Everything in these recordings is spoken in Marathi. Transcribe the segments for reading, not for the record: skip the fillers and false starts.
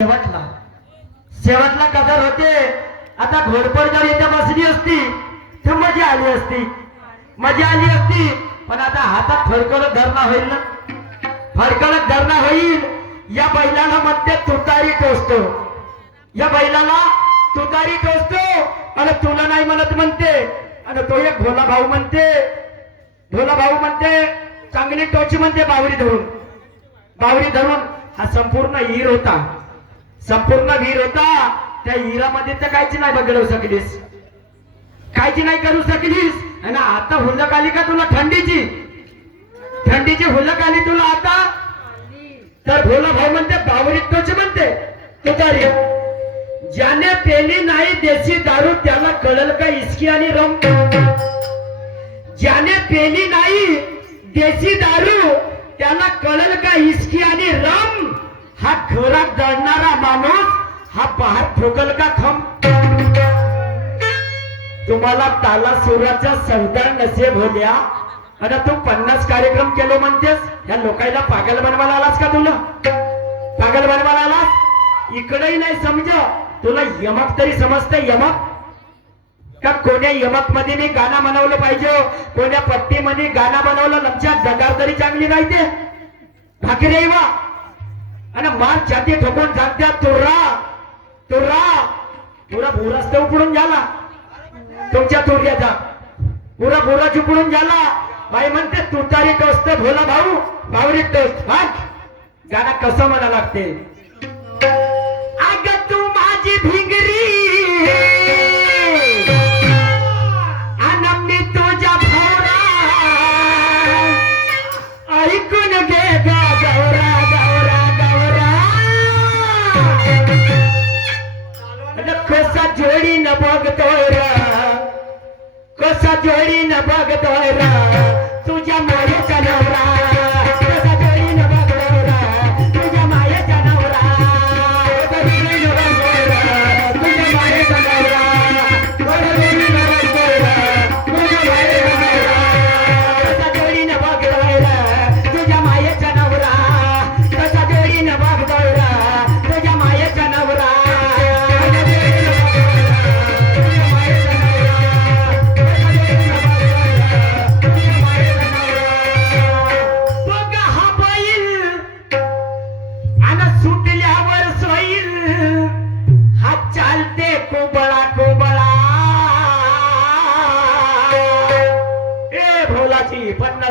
शेवटला शेवटला कदर होते. आता घोडपड जर इथे बसली असती तर मजा आली असती, मजा आली असती. पण आता हातात फडकलत धरणा होईल ना, फडकलत धरणा होईल. या बैलाला म्हणते तुतारी टोचतो, या बैलाला तुतारी टोचतो आणि तुला नाही म्हणत म्हणते. आणि तो एक भोला भाऊ म्हणते, भोला भाऊ म्हणते चांगली टोची म्हणते बावरी धरून, बावरी धरून. हा संपूर्ण हीर होता, संपूर्ण वीर होता. त्या हिरामध्ये तर काहीच नाही बघडवू शकलीस, काहीच नाही करू शकलीस. आणि आता हुलक आली का तुला थंडीची, थंडीची हुलक आली तुला आता. तर भोला भाऊ म्हणते बावरी टोच म्हणते तुतारी. ज्याने पेली नाही देशी दारू त्याला कळल का इस्की आणि रम. ज्याने पेली नाही देशी दारू त्याला कळल का इस्की आणि रम. हा खोराक दळणारा माणूस हा बाहेर ठोकल का खम. तुम्हाला ताला सुराचा सौदार नसेब होत्या. आता तू 50 कार्यक्रम केलो म्हणतेस. या लोकांना पागल बनवायला आलास का, तुला पागल बनवायला आलास. इकडेही नाही समज तुला. यमक तरी समजते, यमक का कोण्या यमक मध्ये मी गाणं बनवलं पाहिजे, कोण्या पट्टी मध्ये गाणं बनवलं. लक्षात जगार तरी चांगली नाही ते भाकरी वा. आणि मार छाती ठोकून जात्या तुर्रा तुर्रा पुरा भुरास्त उपडून झाला तुमच्या तुर्याचा, पुरा भुरा चुपडून झाला. बाई म्हणते तुतारी टोचत भोला भाऊ बावरी टोच. गाणं कसं म्हणा लागते. अग तू माझी भिंगरी आनंदी तुझ्या भोवरा ऐकून घे गा गौरा गौरा गौरा. कसा जोडी न बघतोय रा, कसा जोडी न बघतोय रा तुझ्या मायेचा नवरा. कसा जोडी न बघतोय रा तुझ्या मायेचा नवरा. कसा जोडी न बघतोय रा तुझ्या मायेचा नवरा. कसा जोडी न बघतोय रा तुझ्या मायेचा नवरा. कसा जोडी न बघतोय रा तुझ्या मायेचा नवरा. कसा जोडी न बघतोय रा तुझ्या मायेचा नवरा.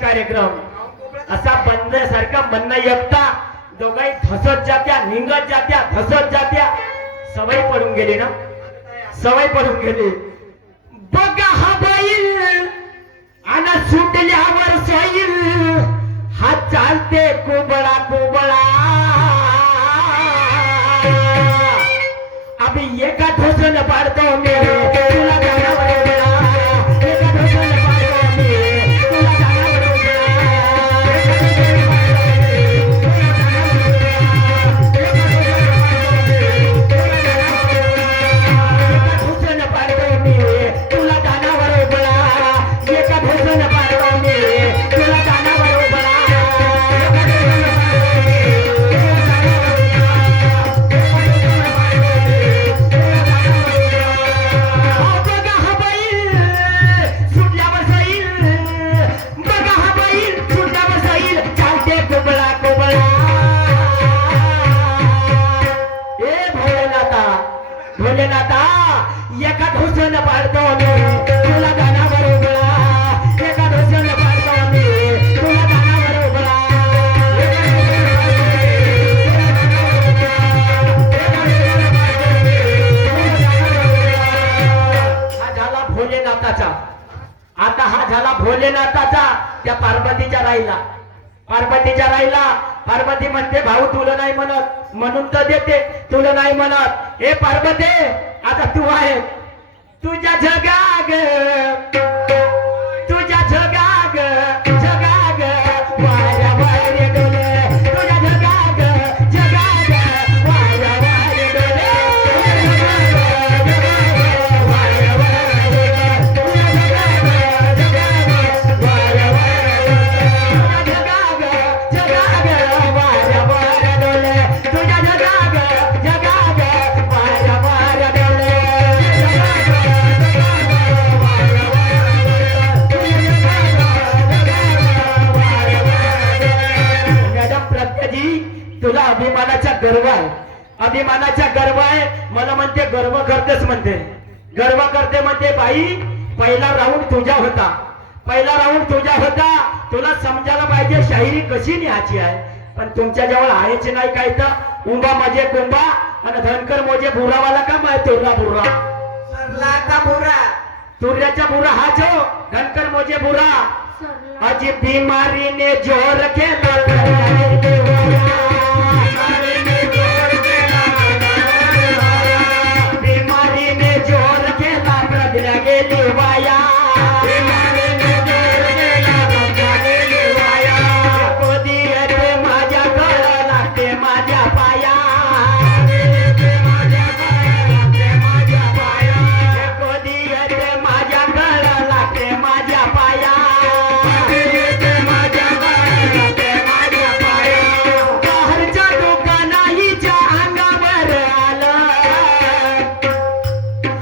कार्यक्रम असा बनण्यासारखा म्हणणं एकटा दोघाही धसत जात्या, निघत जात्या, धसत जात्या. सवय पडून गेली ना, सवय पडून गेली. बघा हा बैल आणि सुटल्यावर सोईल. हा चालते कोबळा कोबळा. अभी एका ठोसन पाडतो मी तुला गाण्यावर उभा. एका ठोसन पाडतो मी तुला गाण्यावर उभा. एका ठोसन पाडतो मी तुला गाण्यावर उभा. एका ठोसन पाडतो मी तुला गाण्यावर उभा. भोलेनाथा एका ढोसन पाडतो मी तुला गाण्यावर उभा. एका ढोसन पाडतो मी तुला गाण्यावर उभा. हा झाला भोलेनाथाचा. आता हा झाला भोलेनाथाचा. त्या पार्वतीच्या राहिला, पार्वतीच्या राहिला. पार्वती म्हणते भाऊ तुला नाही म्हणत म्हणून तर देते, तुला नाही म्हणत. हे पार्वती आता तू आहे तुझ्या जगाग, तुझ्या जगाग जगाग वाऱ्या वारे डोले. तुझ्या जगाग जगाग वाऱ्या वारे डोले. वाऱ्या वारे तुझ्या जगाग जगाग वाऱ्या वारे. तुझ्या जगाग जगाग वाऱ्या वारे डोले. तुझ्या जगाग अभिमानाचा गर्व आहे. मला म्हणते गर्व करतेच म्हणते, गर्व करते म्हणते. बाई पहिला राऊंड तुझा होता, पहिला राऊंड तुझा होता. तुला समजायला पाहिजे शाहिरी कशी लिहायची आहे. पण तुमच्या जवळ आहेच नाही काय तर उंबा माझे कुंबा आणि धनकर मोजे बुरावाला का माहिती तुला बुरा सरला का बुरा तुर्याचा बुरा हा जो धनकर मोजे बुरा. अजी बीमारी ने जोर केला, बीमारी ने जोर केला प्रज्ञा गेली वाया. कधी येते माझ्या गळा लागते माझ्या पाया, कधी येते माझ्या गळा लागते माझ्या पाया. बाहेरच्या दुकानाईच्या अंगावर आलं,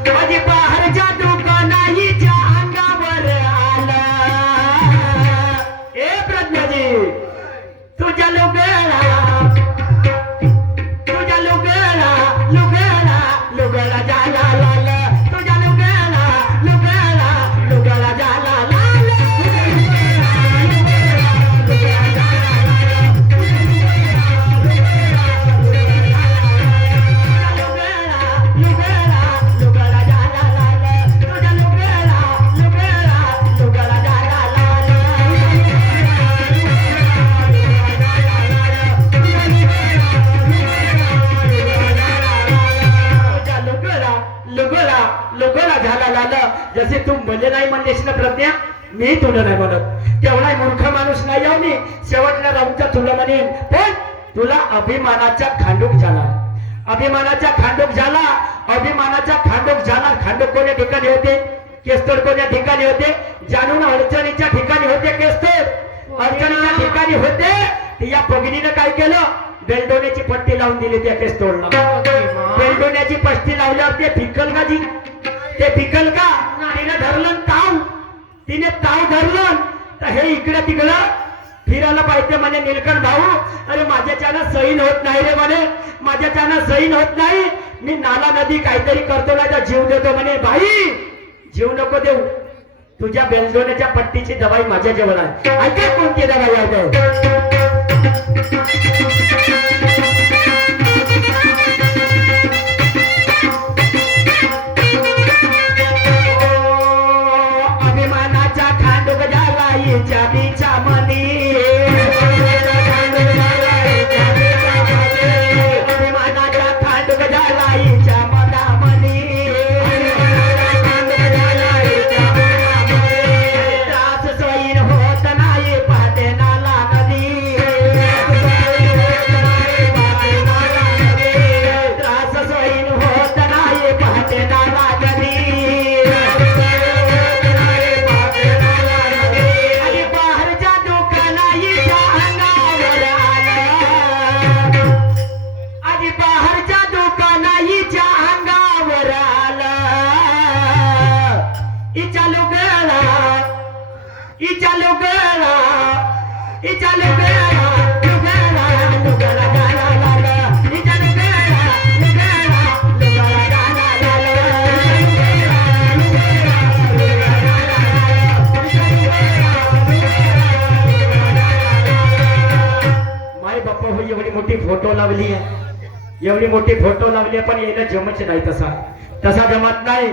माझी बाहेरच्या दुकानाईच्या अंगावर आलं. ए प्रज्ञाजी तुझ्या लुगडा, तुझ्या लुगडा लुगडा लुगडा जाला लाल, तुझ्या लुगडा लुगडा लुगडा जाला लाल. लुगडा जाला लाल, तुझ्या लुगडा लुगडा जाला लाल. तुझ्या लुगडा लुगडा झाला लाल. जसे तू म्हणजे नाही म्हणलेस ना प्रज्ञा, मी तुला नाही म्हणत. तेवढा मूर्ख माणूस नाही जाऊ मी. शेवटला राऊंडचा तुला म्हणेन, पण तुला अभिमानाचा खांडूक झाला, अभिमानाचा खांडूक झाला, अभिमानाचा खांडूक झाला. खांडूक कोण्या ठिकाणी होते? केस्तोड कोण्या ठिकाणी होते? जाणून अडचणीच्या ठिकाणी होते. केस्तोड अडचणीच्या ठिकाणी होते. तर या पगडीनं काय केलं? बेलडोण्याची पट्टी लावून दिली त्या केस्तोडला. बेलडोण्याची पट्टी लावल्यावर ते फिकल का जी? ते फिकल का? तिने धरलं ताव, तिने ताव धरलं. तर हे इकडे तिकडं फिरायला पाहिजे म्हणे निलकंठ भाऊ. अरे माझ्याच्यानं सैन होत नाही रे म्हणे, माझ्याच्यानं सैन होत नाही. मी नाला नदी काहीतरी करतो नाही तर जीव देतो म्हणे. बाई जीव नको देऊ, तुझ्या बेलडोण्याच्या पट्टीची दवाई माझ्या जवळ आहे. ऐका कोणती दवाई आहे? अभिमानाच्या खांडूक झाला हिच्या बीच्या मनी, अभिमानाच्या खांडूक झाला हिच्या मनामनी. त्रास सैन होत नाही पाहते नाला नदी, त्रास सैन होत नाही पाहते नाला नदी. आणि बाहेरच्या दुकानाईच्या अंगावर आलं, आणि बाहेरच्या दुकानाईच्या अंगावर आलं. इच्या लुगडा, इच्या लुगडा, इच्या लुगडा लुगडा लुगडा झाला लाल, इच्या लुगडा लुगडा लुगडा झाला लाल. माय बाप्पा हो, एवढी मोठी फोटो लावली आहे, एवढी मोठी फोटो लावली आहे, पण यायला जमच नाही. तसा तसा जमत नाही.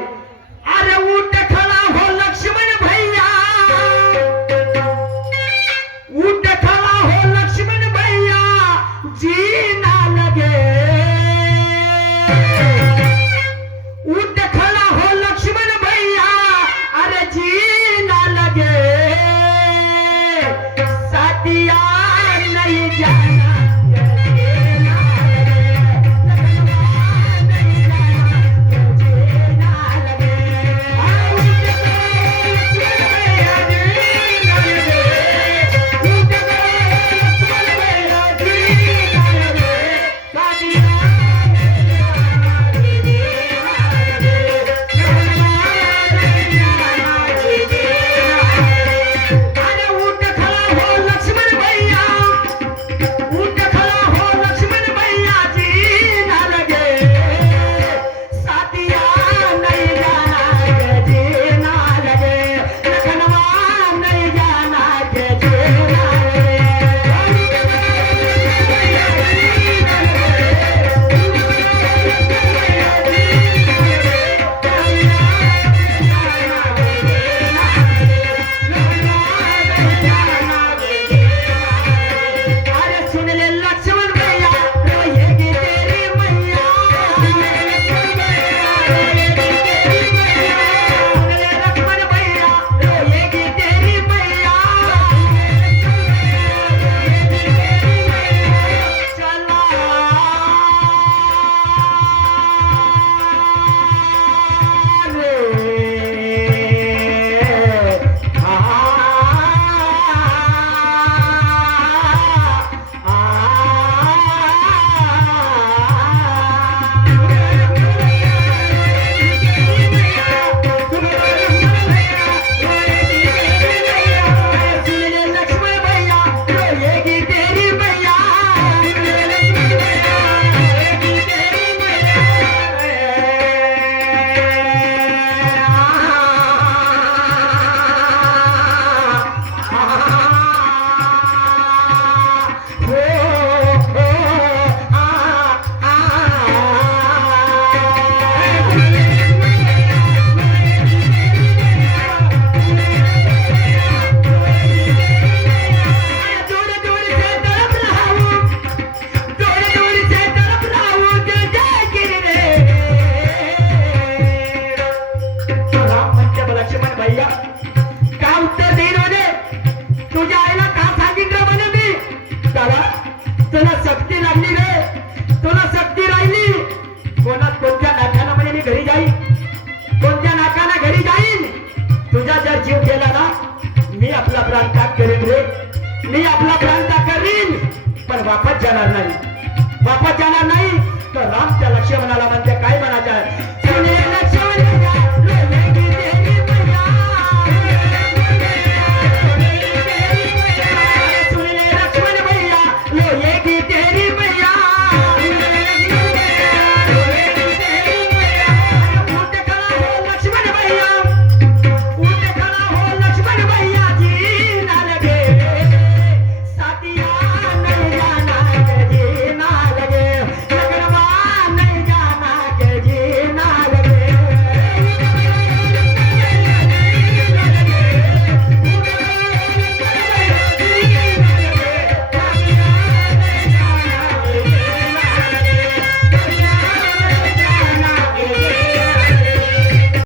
अरे